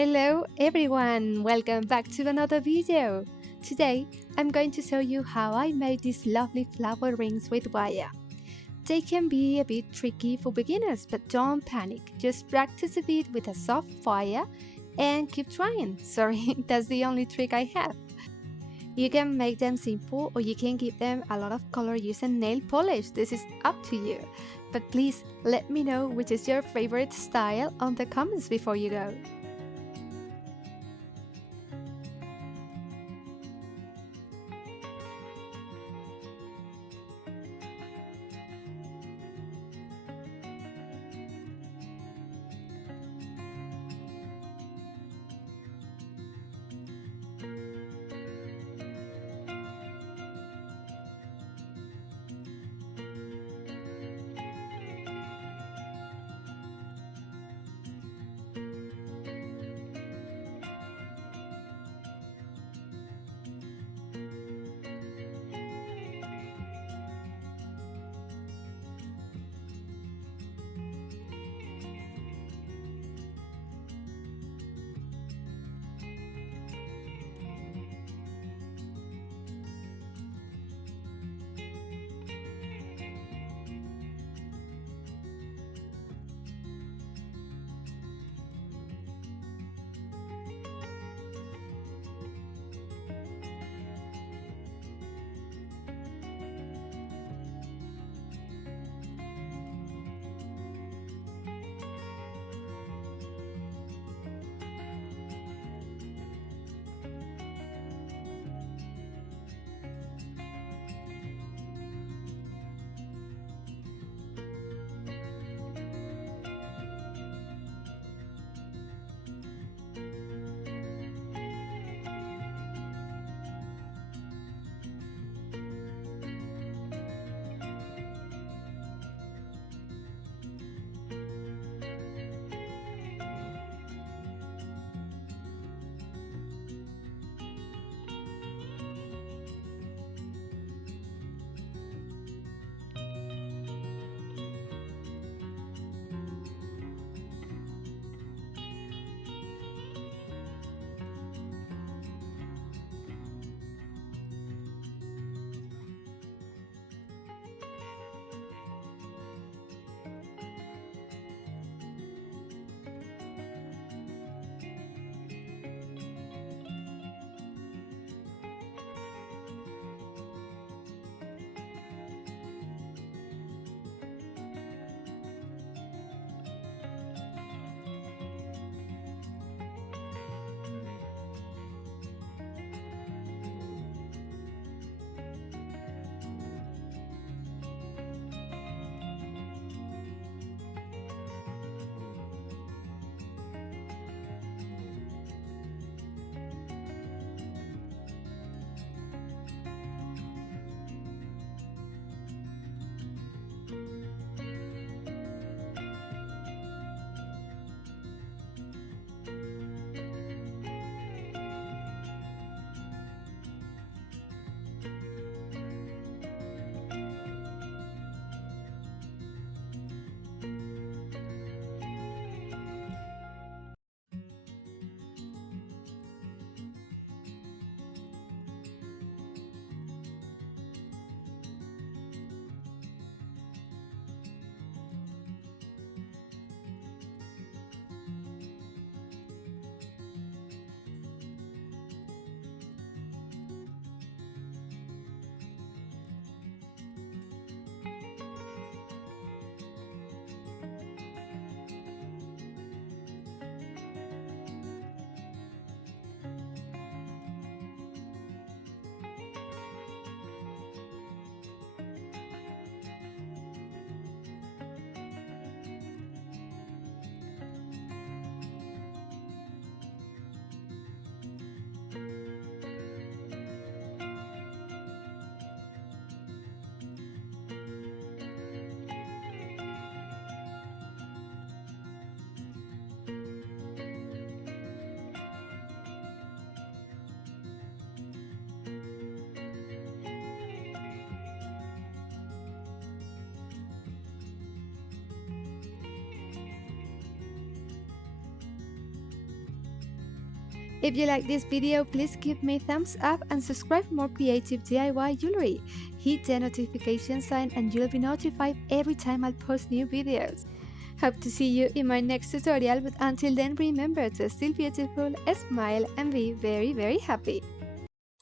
Hello everyone, welcome back to another video. Today I'm going to show you how I made these lovely flower rings with wire. They can be a bit tricky for beginners, but don't panic. Just practice a bit with a soft wire and keep trying. Sorry, that's the only trick I have. You can make them simple or you can give them a lot of color using nail polish. This is up to you. But please let me know which is your favorite style on the comments before you go. If you like this video, please give me a thumbs up and subscribe for more creative DIY jewelry. Hit the notification sign and you'll be notified every time I post new videos. Hope to see you in my next tutorial, but until then remember to still beautiful, smile and be very happy.